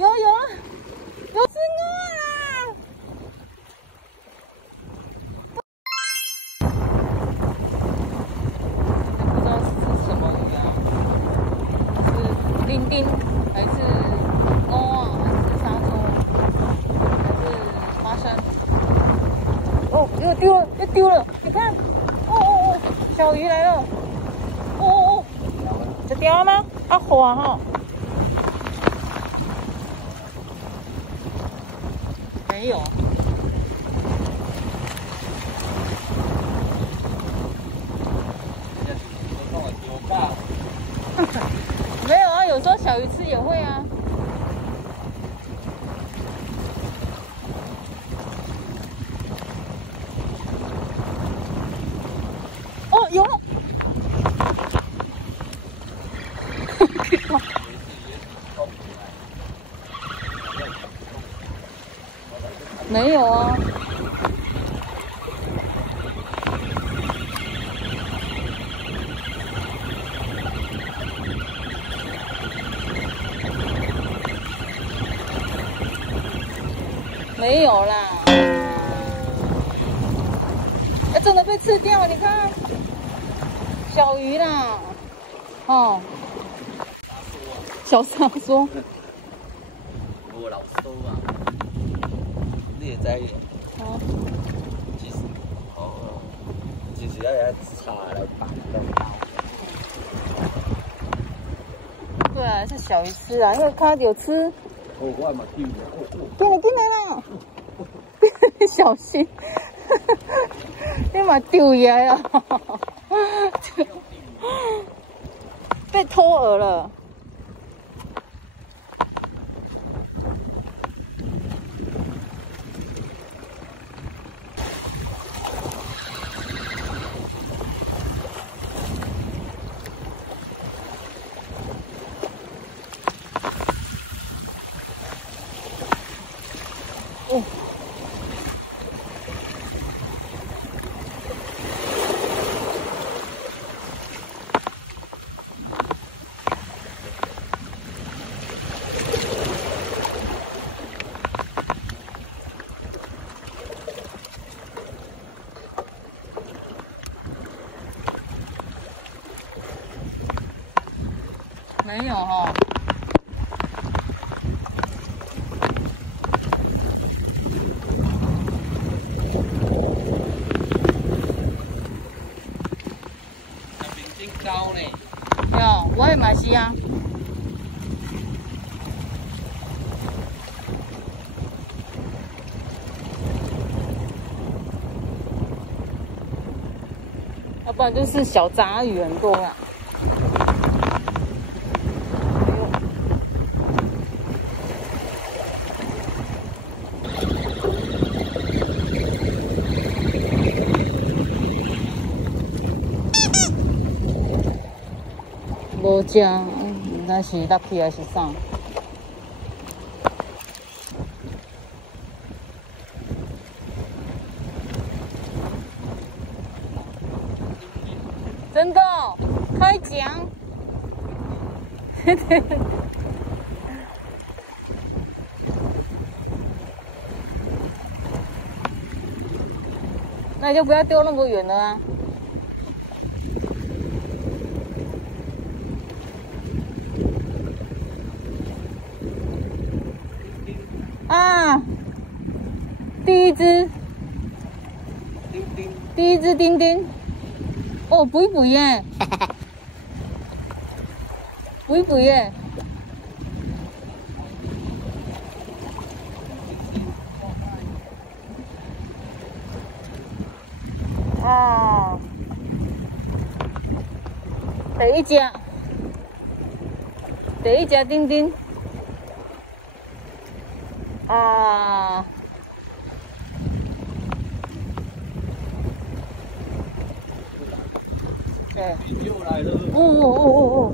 有啊，有青蛙啊！不知道是什么鱼啊？是丁丁还是鹅啊？还是沙洲？还是花生？哦，又丢了，又丢了！你看，哦，小鱼来了！哦，这掉了吗？啊，滑哈！没有。没有啊，有时候小鱼吃也会啊。哦，有了。没有啊。没有啦。哎，真的被吃掉，你看，小鱼啦，哦，小沙梭。我老收啊，猎仔嘅。哦。其實要茶來綁的。对啊，是小鱼吃啊，因为它有吃。哦，我嘛丢了。进来了，小心，你嘛丢呀呀，被偷饵了。哦，没有哦。高呢？有，我也买是啊。要不然就是小杂鱼很多啦。无食，那是落去还是啥？真的哦，开奖！那你就不要丢那么远了啊。啊，第一只丁丁，哦，肥肥耶，肥肥耶，啊，第一只丁丁。啊，对，又来了。哦。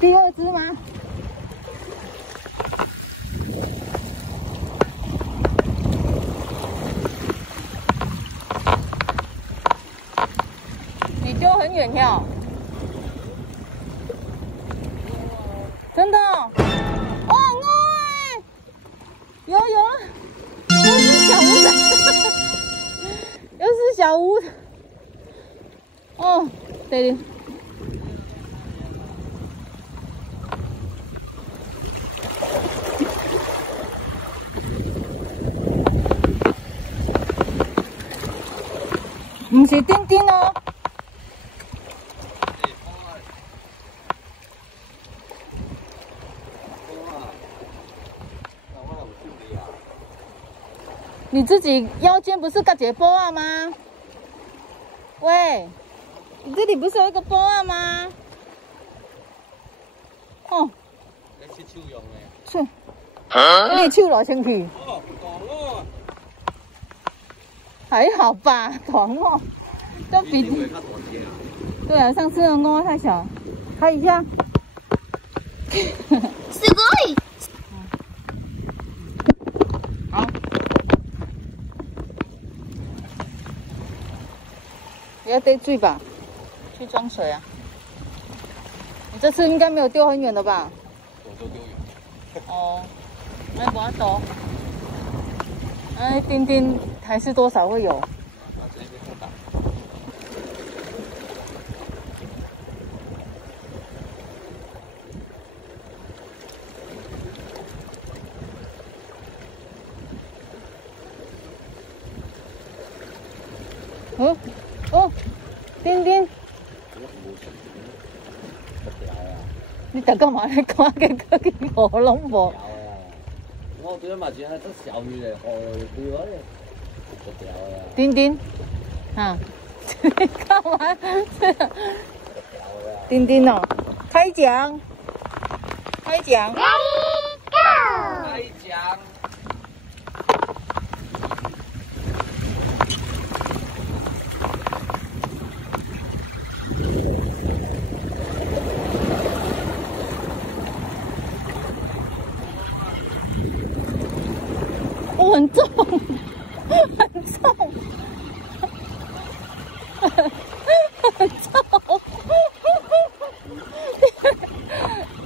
第二只吗？远跳，真的哦，哇哦，有了，又是小乌的，又是小乌的，哦，对的。不是丁丁哦。你自己腰间不是个结波啊吗？喂，你这里不是有一个波啊吗？哦，你切手用的。是。你手落先去。哦，哦。还好吧，短哦，都比。对啊，上次的鹅太小，拍一下。すごい。好。不要兑水吧，去装水啊。你这次应该没有丢很远的吧？我都丢远。哦，那不要走。哎，丁丁还是多少会有。哦哦，丁丁，你在干嘛咧？看个个去无拢无。我对嘛是还得小鱼嘞，哦，对我嘞，不掉呀。丁丁，啊，干嘛？丁丁哦，开奖，开奖。开奖。哦，很重，很重，很重。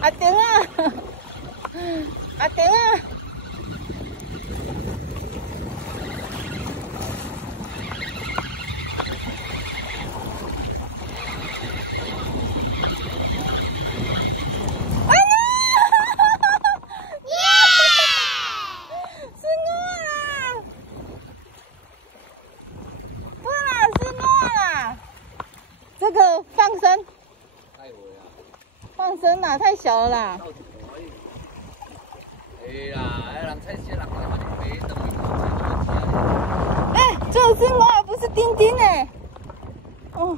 阿丁啊，阿丁啊！这个放生，放生啦，太小了啦。哎，这是我，不是丁丁哎。哦。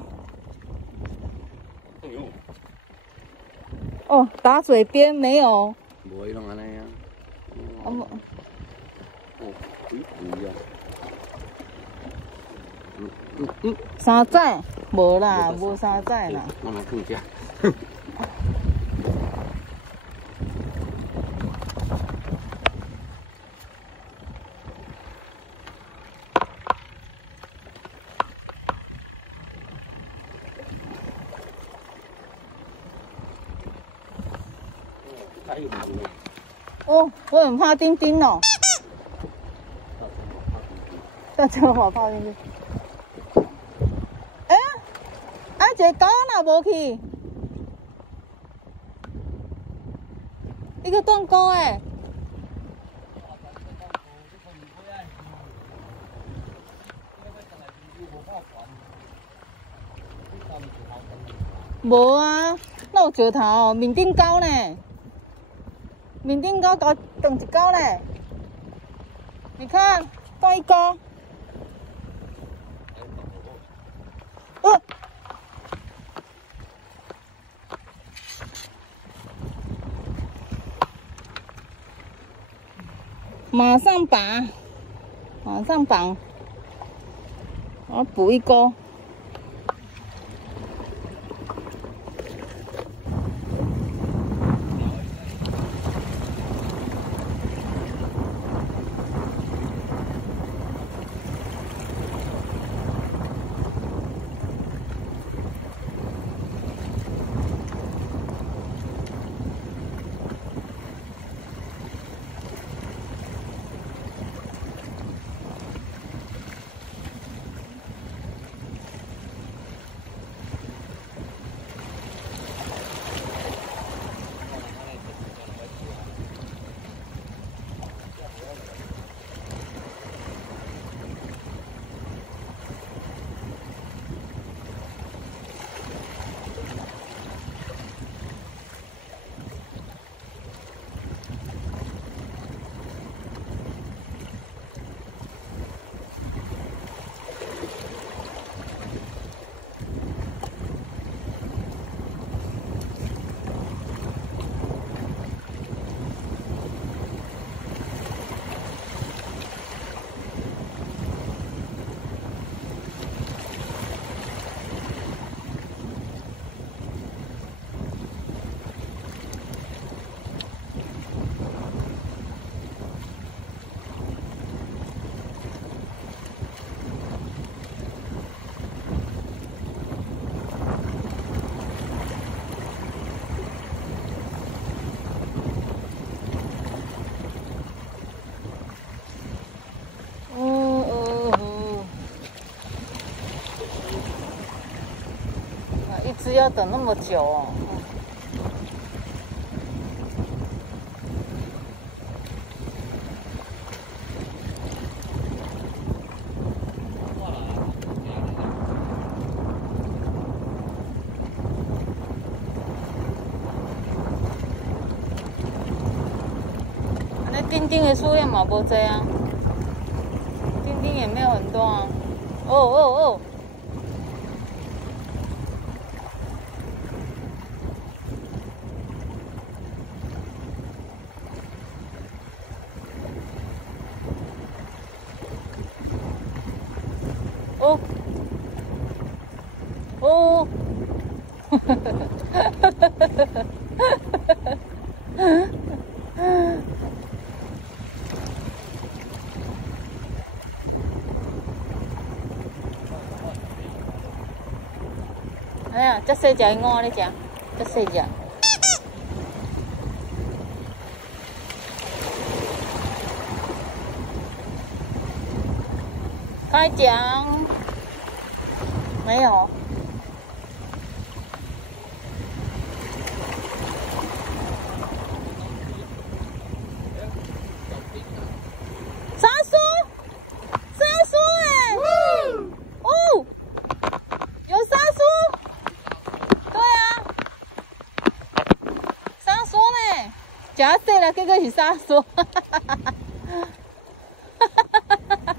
哦，打水边没有。没弄安尼啊。哦，几贵啊？三载无啦，无三载啦。我来看一下。哦，我很怕丁丁哦。大家都怕丁丁。哎，啊，一个狗哪无去？一个断钩诶。无啊，那有石头，面顶高呢。面顶高高等一高嘞，你看断一钩。马上拔，马上绑，我补一钩。要等那么久哦。那钉钉的数量嘛不多啊，钉钉也没有很多啊。哦哦哦！哦哦！哈哈哈哈哈哈！哎呀，这细只的鹅你吃，这细只。开奖，没有。沙梭，沙梭哎！哦，有沙梭。对啊，沙梭呢？假细啦，结果是沙梭。哈哈哈哈哈！哈哈哈哈哈！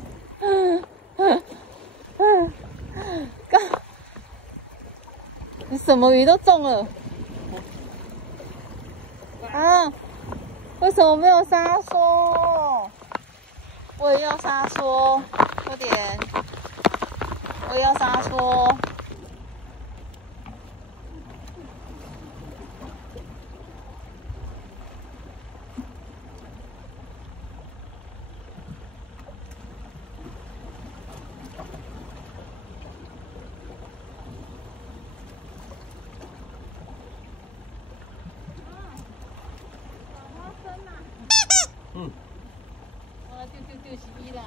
你什么鱼都中了啊？为什么没有沙梭？我也要沙梭，快点！我也要沙梭。嗯。我来丢洗衣啦，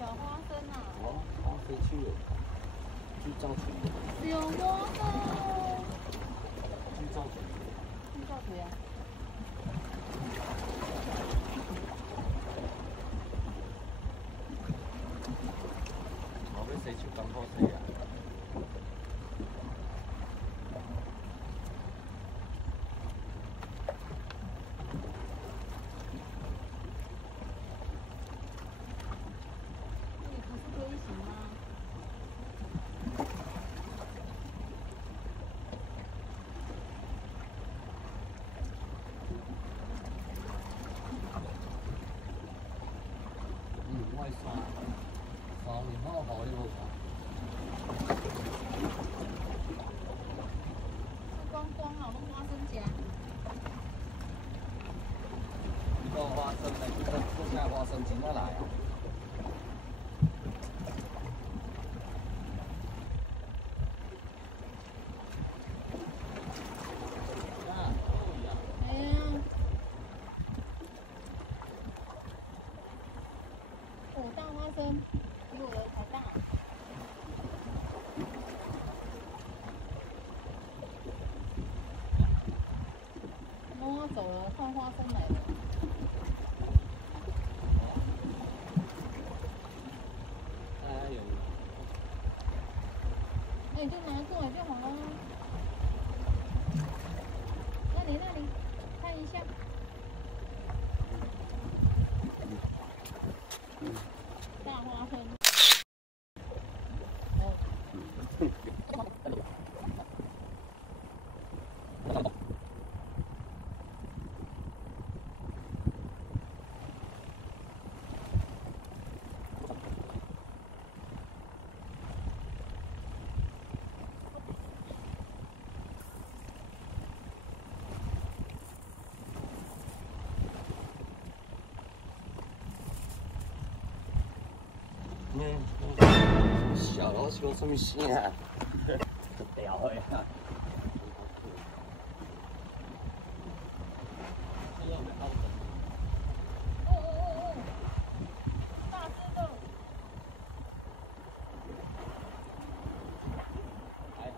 小花生啊。哦，好飞去了，去造水。小花生。去造水。去造水啊。我要洗手刚好洗啊。外刷年好好你无看。光光啊，我花生夹。这个花生的，这下花生真的来啊！大花生比我的还大。妈妈走了，换花生来了。哎呦！那你就拿过来就好了。那里看一下。大花生。小老鼠什么声啊？屌的呀！大只的。还好。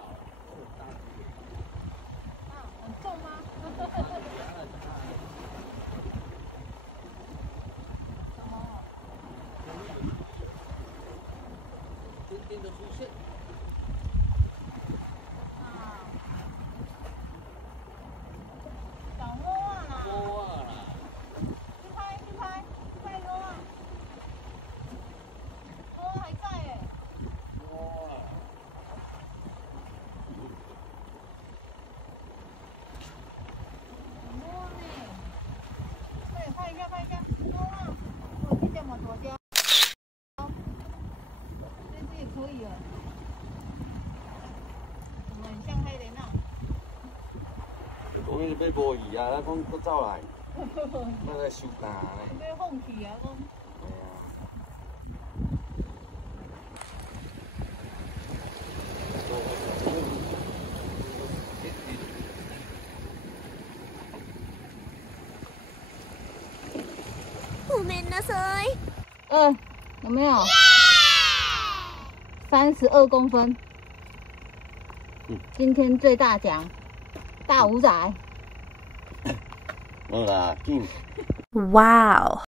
你要无鱼啊，咱讲搁走来，咱来收单咧。要放弃啊，讲。ごめんなさい。有没有？32公分。今天最大奖，大五仔。好啦，紧。哇哦！